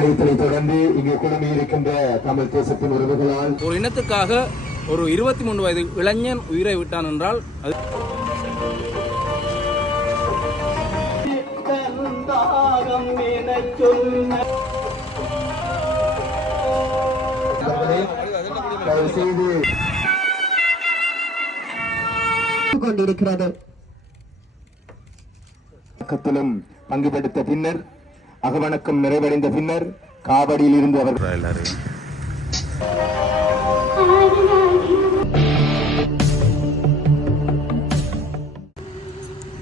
அறிவித்தலை தொடர்ந்து இங்கே குழுமி இருக்கின்ற தமிழ் தேசத்தின் உறவுகளால் ஒரு இனத்துக்காக ஒரு 23 வயது இளைஞன் உயிரை விட்டான் என்றால் அது கொண்டிருக்கிறது. பக்கத்திலும் பங்குபடுத்த பின்னர் அகவணக்கம் நிறைவடைந்த பின்னர் காவடியில் இருந்து அவர் எல்லாரும்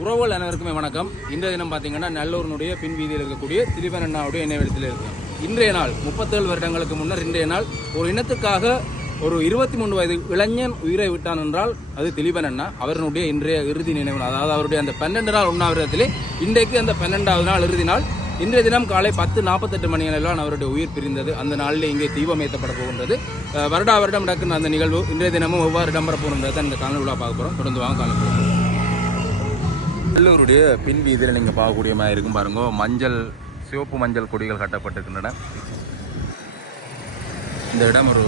உறவுகள் அனைவருக்குமே வணக்கம். இன்றைய தினம் பார்த்தீங்கன்னா நல்லூரினுடைய பின் வீதியில் இருக்கக்கூடிய திலீபன் அண்ணாவுடைய நினைவிடத்தில் இருக்கு. இன்றைய நாள் 37 வருடங்களுக்கு முன்னர் இன்றைய நாள் ஒரு இனத்துக்காக ஒரு 23 வயது இளைஞன் உயிரை விட்டான் என்றால் அது திலீபன் அண்ணா. அவருடைய இன்றைய இறுதி நினைவு நாள், அதாவது அவருடைய அந்த 12 நாள் உண்ணாவிரதத்திலே இன்றைக்கு அந்த 12வது நாள் இறுதி நாள். இன்றைய தினம் காலை 10:48 மணி அளவில் அவருடைய உயிர் பிரிந்தது. அந்த நாளில் இங்கே தீபம் ஏற்றப்பட போகின்றது. வருடா வருடம் நடக்கின்ற அந்த நிகழ்வு இன்றைய தினமும் எவ்வாறு இடம்பெற போகின்றதை இந்த காணொலி விழா பார்க்க போகிறோம். தொடர்ந்து வாங்க காணொலி. நல்லூருடைய பின் வீதியில் நீங்கள் பார்க்கக்கூடிய மாதிரி இருக்கும் பாருங்க. மஞ்சள், சிவப்பு மஞ்சள் கொடிகள் கட்டப்பட்டிருக்கின்றன. இந்த இடம் ஒரு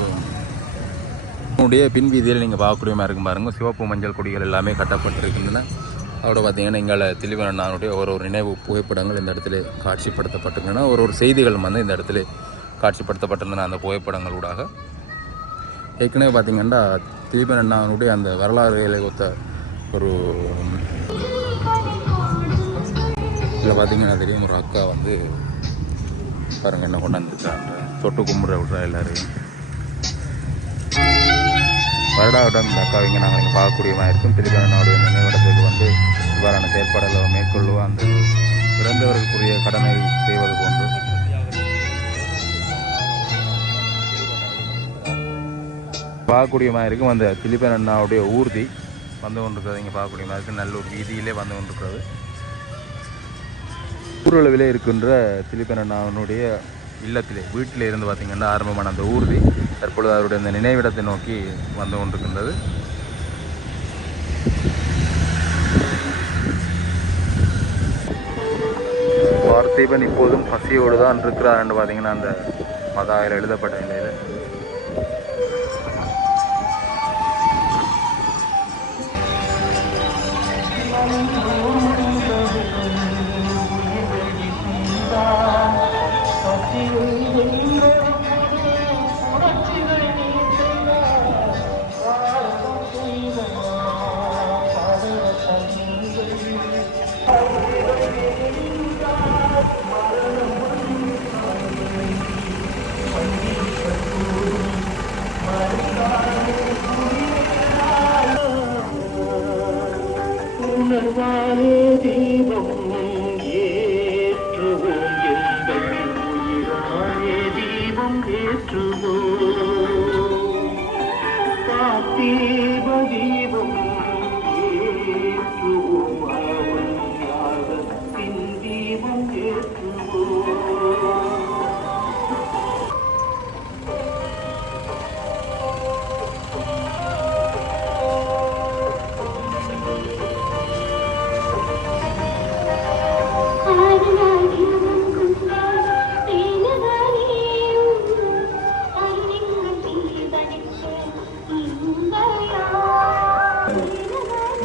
பின் வீதியில் நீங்கள் பார்க்கக்கூடிய மாதிரி இருக்கும் பாருங்க. சிவப்பு மஞ்சள் கொடிகள் எல்லாமே கட்டப்பட்டிருக்கின்றன. அதோட பார்த்தீங்கன்னா இங்கே திலீபன் அண்ணாவுடைய ஒரு நினைவு புகைப்படங்கள் இந்த இடத்துல காட்சிப்படுத்தப்பட்டிருக்கின்றன. ஒரு செய்திகள் வந்து இந்த இடத்துல காட்சிப்படுத்தப்பட்டிருந்தன அந்த புகைப்படங்களூடாக. ஏற்கனவே பார்த்தீங்கன்னா திலீபன் அண்ணாவுடைய அந்த வரலாறுகளை ஒத்த ஒரு இதில் பார்த்தீங்கன்னா தெரியும், ஒரு அக்கா வந்து பாருங்கள் என்ன கொண்டாந்துருக்காங்க, தொட்டு கும்பிட்ற விட்றா எல்லோரும். வருடாவிடம் இந்த அக்கா இங்கே நாங்கள் இங்கே பார்க்கக்கூடிய மாதிரி இருக்கும். திலீபன் அண்ணாவுடைய நினைவிடத்துக்கு வந்து இவ்வாறான செயற்பாடுகளை மேற்கொள்ளுவோம். அந்த இறந்தவர்களுக்குரிய கடனை செய்வது போன்று பார்க்கக்கூடிய மாதிரி இருக்கும். அந்த திலீபன் அண்ணாவுடைய ஊர்தி வந்து கொண்டிருக்கிறது இங்கே பார்க்கக்கூடிய மாதிரி இருக்குது. நல்லூர் வீதியிலே வந்து கொண்டிருக்கிறது. ஊரளவிலே இருக்கின்ற திலீபன் அண்ணாவுடைய இல்லத்திலே வீட்டிலே இருந்து பார்த்திங்கன்னா ஆரம்பமான அந்த ஊர்தி தற்பொழுது அவருடைய அந்த நினைவிடத்தை நோக்கி வந்து கொண்டிருக்கின்றது. பார்த்திபன் இப்போதும் பசியோடு தான் இருக்கிறார் என்று பார்த்திங்கன்னா அந்த மதாயில் எழுதப்பட்ட நிலையில்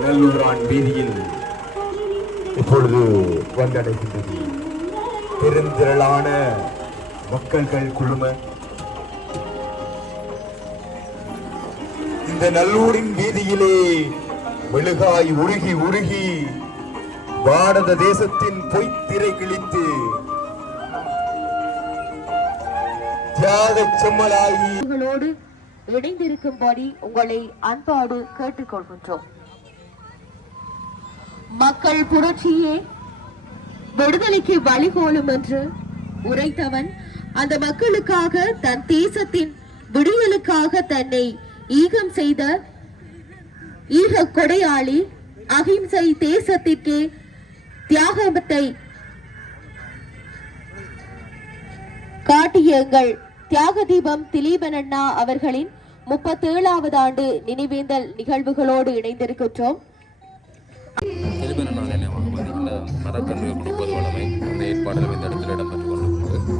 நல்லூரான் வீதியில் இப்பொழுது வந்தடைகின்றது பெருந்திரளான மக்கள்கள் குழும. இந்த நல்லூரின் வீதியிலே மெழுகாய் உருகி உருகி பாரத தேசத்தின் பொய்த்திரை கிழித்து தியாக செம்மலாயிகளோடு இணைந்திருக்கும்படி உங்களை அன்போடு கேட்டுக்கொள்கின்றோம். மக்கள் புரட்சியே விடுதலைக்கு வழிகோலும் என்று உரைத்தவன் அந்த மக்களுக்காக தன் தேசத்தின் விடுதலுக்காக தன்னை ஈகம் செய்த ஈக கொடையாளி, அகிம்சை தேசத்திற்கே தியாகத்தை காட்டிய எங்கள் தியாக தீபம் திலீபன் அண்ணா அவர்களின் 37வது ஆண்டு நினைவேந்தல் நிகழ்வுகளோடு இணைந்திருக்கின்றோம். திலீபன் அண்ணா நினைவாக பார்த்தீங்கன்னா மரக்கன்று கொடுப்பது வளமை அந்த ஏற்பாடுகள் இந்த இடத்துல இடம்பெற்றுக் கொண்டிருக்கிறது.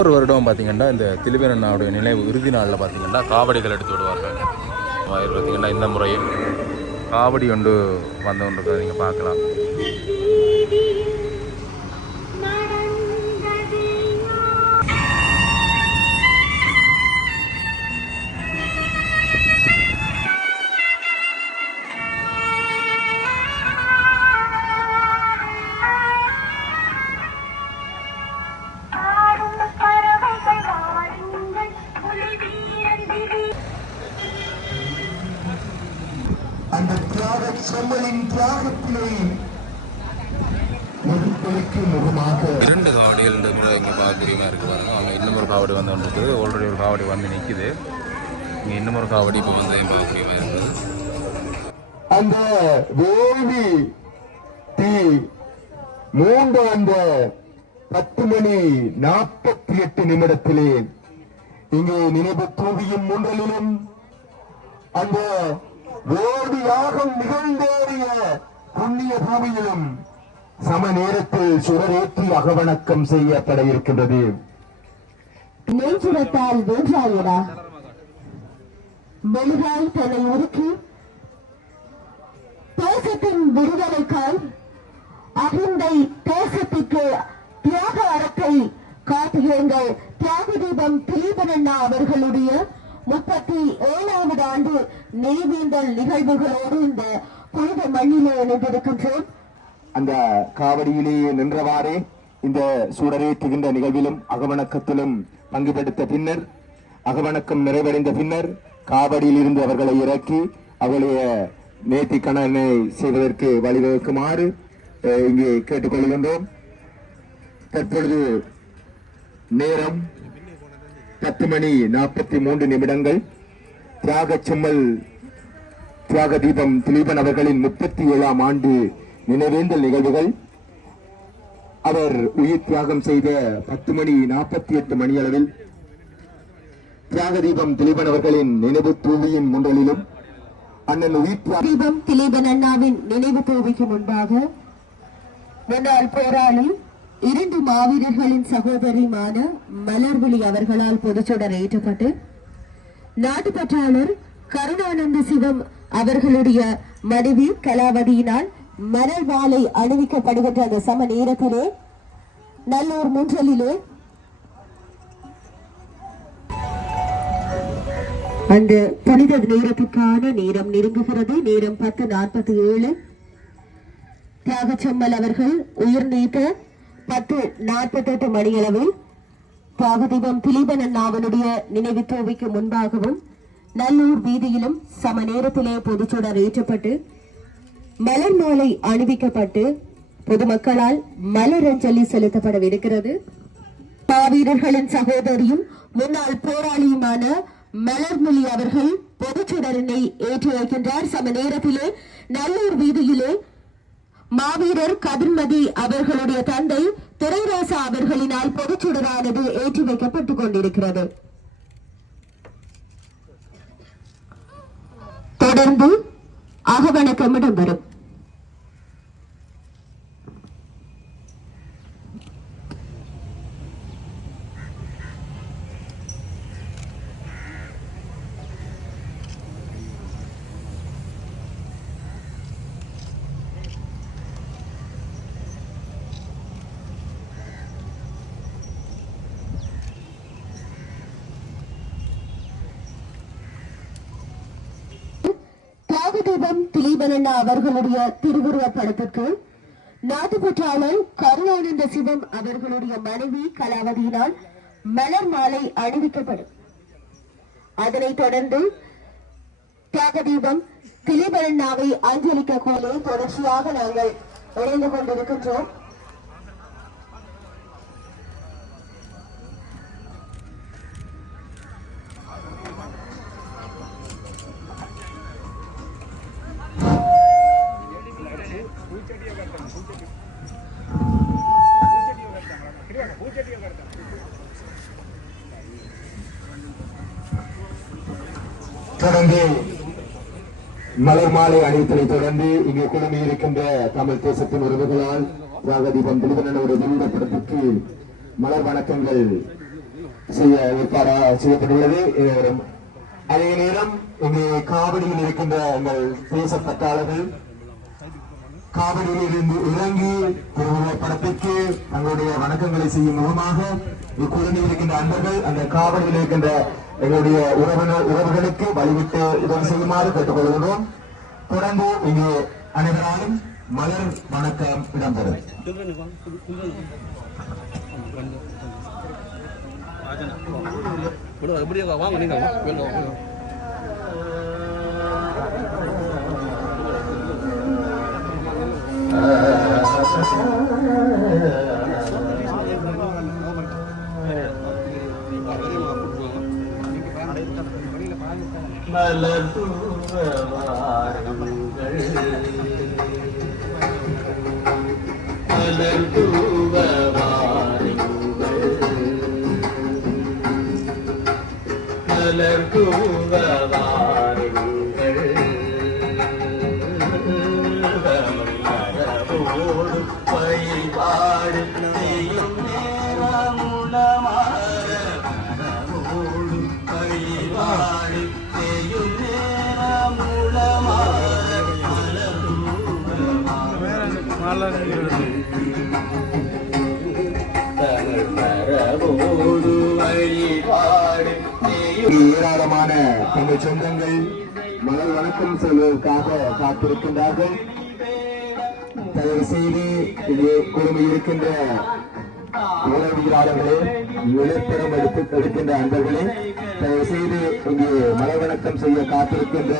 ஒரு வருடம் பார்த்தீங்கன்னா இந்த திலிபனண்ணாவுடைய நினைவு இறுதி நாளில் பார்த்தீங்கன்னா காவடிகள் எடுத்து விடுவார்கள். பார்த்தீங்கன்னா இந்த முறையும் காவடி ஒன்று வந்து கொண்டு நீங்கள் பார்க்கலாம். அந்த தியாக செம்மலின் தியாகத்திலே முகமாக 2 காவடிகள் இங்கே பார்க்குறீங்க இருக்கு பாருங்க. அங்கே இன்னும் ஒரு காவடி வந்து இருக்குது. ஆல்ரெடி ஒரு காவடி வந்து நிற்குது. இங்கே இன்னும் ஒரு காவடி இப்போ வந்து பார்க்குறீங்க இருக்குது. அந்த வேள்வி தீ 3 அந்த 10:48 இங்கே நினைவு தூவியும் முன்றலிலும் அந்த வேள்வி யாகம் நிகழ்ந்தேறிய புண்ணிய பூமியிலும் சம நேரத்தில் சுடரேற்றி அகவணக்கம் செய்யப்பட இருக்கின்றது. நெஞ்சுரத்தால் வென்றாயடா, மெழுகாய் தன்னை ஒதுக்கி தேசத்தின் விடுதலைக்காய் அகிந்தை தேசத்திற்கு தியாக அறத்தை காட்டுகிறங்கள். தியாக தீபம் திலீபனண்ணா அவர்களுடைய 37வது ஆண்டு நினைவேந்தல் நிகழ்வுகளோடு இந்த புனித மண்ணிலே இணைந்திருக்கின்றோம். அந்த காவடியிலேயே நின்றவாறே இந்த சுடரேற்றுகின்ற நிகழ்விலும் அகவணக்கத்திலும் பங்குபடுத்த பின்னர், அகவணக்கம் நிறைவடைந்த பின்னர் காவடியில் இருந்து அவர்களை இறக்கி அவர்களுடைய நேர்த்தி கடனை செய்வதற்கு வழிவகுக்குமாறு இங்கே கேட்டுக்கொள்கின்றோம். தற்பொழுது நேரம் 10:43. தியாக செம்மல் தியாக தீபம் திலீபன் அவர்களின் 37ஆம் ஆண்டு நினைவேந்தல் நிகழ்வுகள். அவர் உயிர் தியாகம் செய்த 10:48 அளவில் தியாக தீபம் திலீபன் அவர்களின் நினைவு தூவியின் முன்றலிலும் அண்ணன் உயிர் தீபம் திலீபன் அண்ணாவின் நினைவு தூவிக்கு முன்பாக முன்னாள் போராளி 2 மாவீரர்களின் சகோதரிமான மலர்விழி அவர்களால் பொதுச்சுடர் ஏற்றப்பட்டு நாட்டுப்பற்றாளர் கருணானந்த சிவம் அவர்களுடைய மனைவி கலாவதியினால் மலர் மாலை அணிவிக்கப்படுகின்ற அந்த சம நேரத்திலே நல்லூர் முன்றலிலே அந்த புனித நேரத்துக்கான நேரம் நெருங்குகிறது. நேரம் 10:47. தியாகச்செம்மல் அவர்கள் உயிர் நீத்த 10:48 மணியளவில் தியாகதீபம் திலீபன் அண்ணாவனுடைய நினைவு தூவிக்கு முன்பாகவும் நல்லூர் வீதியிலும் சம நேரத்திலே பொதுச்சுடர் ஏற்றப்பட்டு மலர் மாலை அணிவிக்கப்பட்டு பொதுமக்களால் மலரஞ்சலி செலுத்தப்படவிருக்கிறது. மாவீரர்களின் சகோதரியும் முன்னாள் போராளியுமான மலர்மொழி அவர்கள் பொதுச்சுடரினை ஏற்றி வைக்கின்றார். சம நேரத்திலே நல்லூர் வீதியிலே மாவீரர் கதிர்மதி அவர்களுடைய தந்தை துரைராசா அவர்களினால் பொதுச்சுடரானது ஏற்றி வைக்கப்பட்டுக் கொண்டிருக்கிறது. தொடர்ந்து அகவணக்கம் இடம்பெறும். தியாகதீபம் திலீபன் அண்ணா அவர்களுடைய திருவுருவப் படத்திற்கு நாட்டுப்பற்றாளர் கருணானந்த சிவம் அவர்களுடைய மனைவி கலாவதியினால் மலர் மாலை அணிவிக்கப்படும். அதனைத் தொடர்ந்து தியாகதீபம் திலீபன் அண்ணாவை அஞ்சலிக்க கோரி தொடர்ச்சியாக நாங்கள் இணைந்து கொண்டிருக்கின்றோம். தொடர்ந்து மலர் மாலை அணிவித்தலை தொடர்ந்து இங்கே குழுமி இருக்கின்ற தமிழ் தேசத்தின் உறவுகளால் தியாகதீபம் திலீபன் ஒரு படத்திற்கு மலர் வணக்கங்கள் ஏற்பாடு செய்யப்பட்டுள்ளது. அதே நேரம் இங்கே காவடியில் இருக்கின்ற எங்கள் தேச பற்றாளர்கள் காவடியில் இருந்து இறங்கி படத்திற்கு தங்களுடைய வணக்கங்களை செய்யும் முகமாக இக்குழுவில் இருக்கின்ற அன்பர்கள் அந்த காவடியில் இருக்கின்ற எங்களுடைய உறவுகளுக்கு வழிவிட்டு உதவி செய்யுமாறு கேட்டுக்கொள்கிறோம். தொடர்ந்து இங்கே அனைவராலும் மலர் வணக்கம் இடம்பெறும். மலர் தூவாருங்கள் மலர் தூவாருங்கள் மலர் தூவாருங்கள் மலரோடு வழிபாடு செய்யும் நேரமுளமாற மலரோடு வழிபாடு செய்யும் நேரமுளமாற மலரோடு வழிபாடு ஏராளமான தங்கள் சொந்தங்கள் மலர் வணக்கம் செல்வதற்காக காத்திருக்கின்றார்கள். தயவு செய்து இங்கே குழுமி இருக்கின்ற உறவியாளர்களே, இழப்பிடம் எடுக்கின்ற அன்பர்களே, தயவு செய்து இங்கே மலர் வணக்கம் செய்ய காத்திருக்கின்ற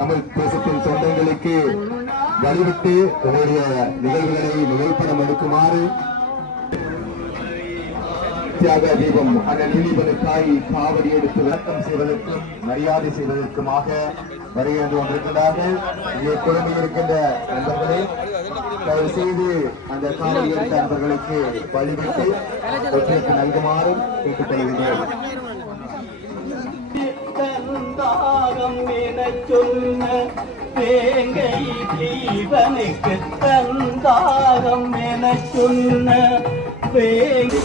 தமிழ் தேசத்தின் சொந்தங்களுக்கு வழிவிட்டு உங்களுடைய நிகழ்வுகளை நிகழ்ப்படம் எடுக்குமாறு தியாக தீபம் அண்ணன் நீதிபதிக்காய் காவடி எடுத்து விளக்கம் செய்வதற்கும் மரியாதை செய்வதற்குமாக வருகின்ற கொண்டிருக்கிறார்கள். இங்கே குழம்பி இருக்கின்ற நண்பர்களே, தயவு செய்து அந்த காவடி எடுத்த நண்பர்களுக்கு வழிவிட்டு ஒற்றுமைக்கு நல்குமாறும் கேட்டுக்கொள்கின்றோம். தந்தாகம் என சொன்ன வேங்கை தீபனுக்கு தந்தாகம் என சொன்ன வேங்கை